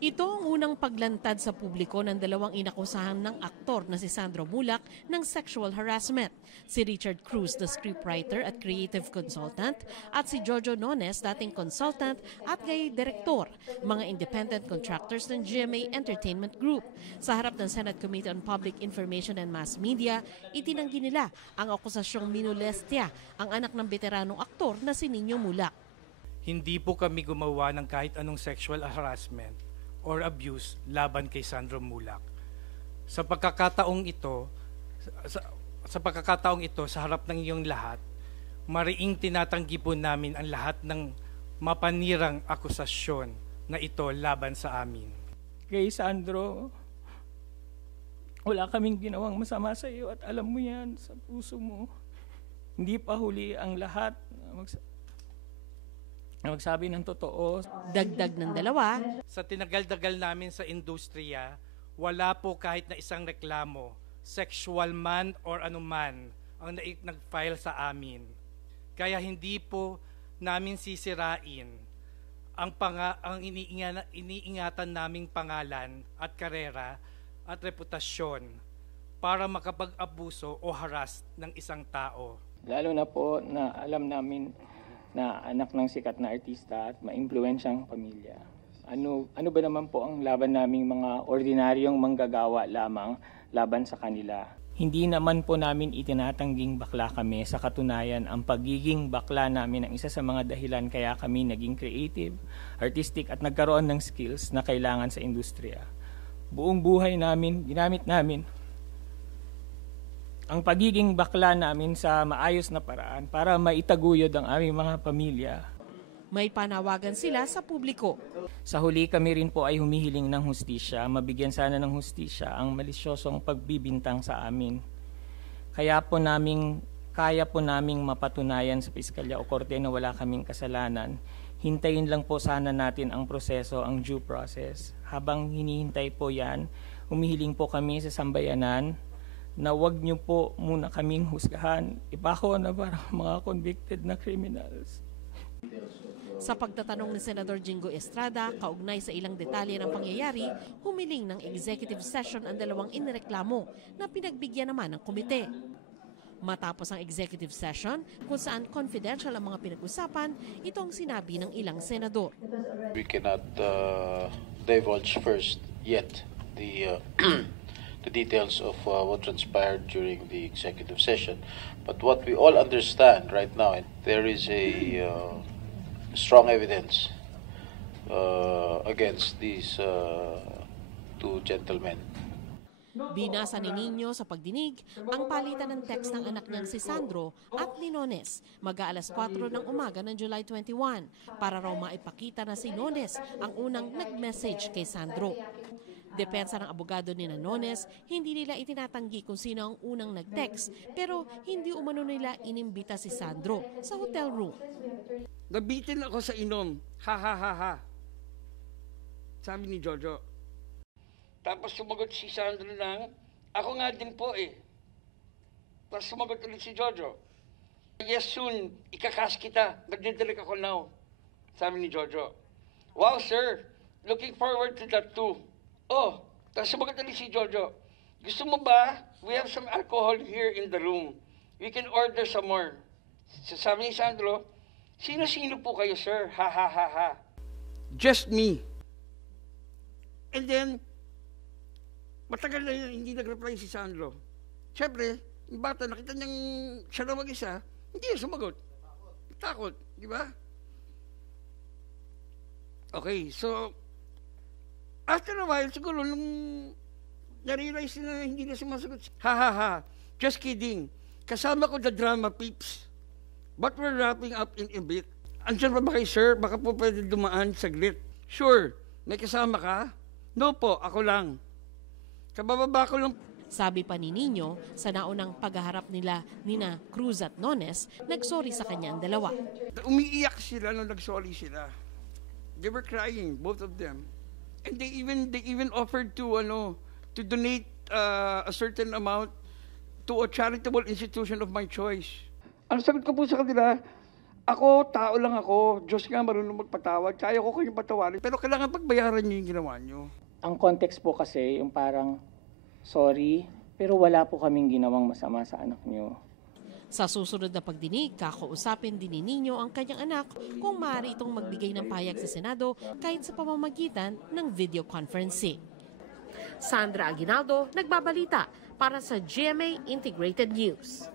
Ito ang unang paglantad sa publiko ng dalawang inakusahan ng aktor na si Sandro Mulak ng sexual harassment. Si Richard Cruz, the scriptwriter at creative consultant, at si Jojo Nones, dating consultant at ngayon direktor, mga independent contractors ng GMA Entertainment Group. Sa harap ng Senate Committee on Public Information and Mass Media, itinanggi nila ang akusasyong minolestya ang anak ng veteranong aktor na si Nino Mulak. Hindi po kami gumawa ng kahit anong sexual harassment or abuse laban kay Sandro Mulak. Sa pagkakataong ito, sa harap ng iyong lahat, mariing tinatanggi po namin ang lahat ng mapanirang akusasyon na ito laban sa amin. Kay Sandro, wala kaming ginawang masama sa iyo at alam mo yan sa puso mo. Hindi pa huli ang lahat na magsabi ng totoo. Dagdag ng dalawa, sa tinagal-dagal namin sa industriya, wala po kahit na isang reklamo, sexual man or anuman, ang nag-file sa amin. Kaya hindi po namin sisirain ang iniingatan naming pangalan at karera at reputasyon para makapag-abuso o harass ng isang tao. Lalo na po na alam namin na anak ng sikat na artista at maimpluwensyang pamilya. Ano ba naman po ang laban naming mga ordinaryong manggagawa lamang laban sa kanila? Hindi naman po namin itinatangging bakla kami. Sa katunayan, ang pagiging bakla namin ang isa sa mga dahilan kaya kami naging creative, artistic at nagkaroon ng skills na kailangan sa industriya. Buong buhay namin, ginamit namin ang pagiging bakla namin sa maayos na paraan para maitaguyod ang aming mga pamilya. may panawagan sila sa publiko. Sa huli kami rin po ay humihiling ng hustisya, mabigyan sana ng hustisya ang malisyosong pagbibintang sa amin. Kaya po naming mapatunayan sa piskalya o korte na wala kaming kasalanan. Hintayin lang po sana natin ang proseso, ang due process. Habang hinihintay po yan, humihiling po kami sa sambayanan na wag niyo po muna kaming husgahan. Ipako na para mga convicted na criminals. Sa pagtatanong ni Senador Jingo Estrada, kaugnay sa ilang detalye ng pangyayari, humiling ng executive session ang dalawang inireklamo na pinagbigyan naman ng komite. Matapos ang executive session, kung saan confidential ang mga pinag-usapan, itong sinabi ng ilang senador. We cannot divulge first yet the the details of what transpired during the executive session. But what we all understand right now, there is a strong evidence against these two gentlemen. Binasa ni Nino sa pagdinig ang palitan ng text ng anak niyang si Sandro at ni Nones mag-aalas 4 ng umaga ng July 21 para raw maipakita na si Nones ang unang nag-message kay Sandro. Depensa ng abogado ni Nones, hindi nila itinatanggi kung sino ang unang nag-text pero hindi umano nila inimbita si Sandro sa hotel room. Nabitin ako sa inom. Ha ha ha ha. Sabi ni Jojo. Tapos sumagot si Sandro lang, ako nga din po eh. Tapos sumagot ulit si Jojo. Yes, soon, ikakas kita. Magdidirect ako now. Sabi ni Jojo. Wow, sir. Looking forward to that too. Oh, tapos sumagot ulit si Jojo. Gusto mo ba? We have some alcohol here in the room. We can order some more. Sabi ni Sandro, sino-sino po kayo, sir? Ha ha ha ha. Just me. And then, matagal na yun, hindi nag-reply si Sandro. Siyempre, yung bata, nakita niyang siya na mag-isa, hindi niya sumagot. Takot, di ba? Okay, so, after a while, siguro, nung na-realize na hindi na sumasagot, ha ha ha, just kidding. Kasama ko the drama peeps. But we're wrapping up in a bit. Andiyan pa ba kayo, sir? Baka po pwede dumaan saglit. Sure, may kasama ka? No po, ako lang. Kabababa ko lang. Sabi pa ni Nino, sa naunang paghaharap nila nina Cruz at Nones, nagsorry sa kanya ang dalawa. Umiiyak sila nung nagsorry sila. They were crying, both of them. And they even offered to donate a certain amount to a charitable institution of my choice. Ang sagot ko po sa kanila, Ako, tao lang ako. Diyos nga marunong magpatawad. Kaya ko kayong patawarin. Pero kailangan pagbayaran niyo yung ginawa niyo. Ang context po kasi yung parang, sorry, pero wala po kaming ginawang masama sa anak niyo. Sa susunod na pagdinig, kakausapin din ni Nino ang kanyang anak kung maaari itong magbigay ng pahayag sa Senado kahit sa pamamagitan ng video conferencing. Sandra Aguinaldo, nagbabalita para sa GMA Integrated News.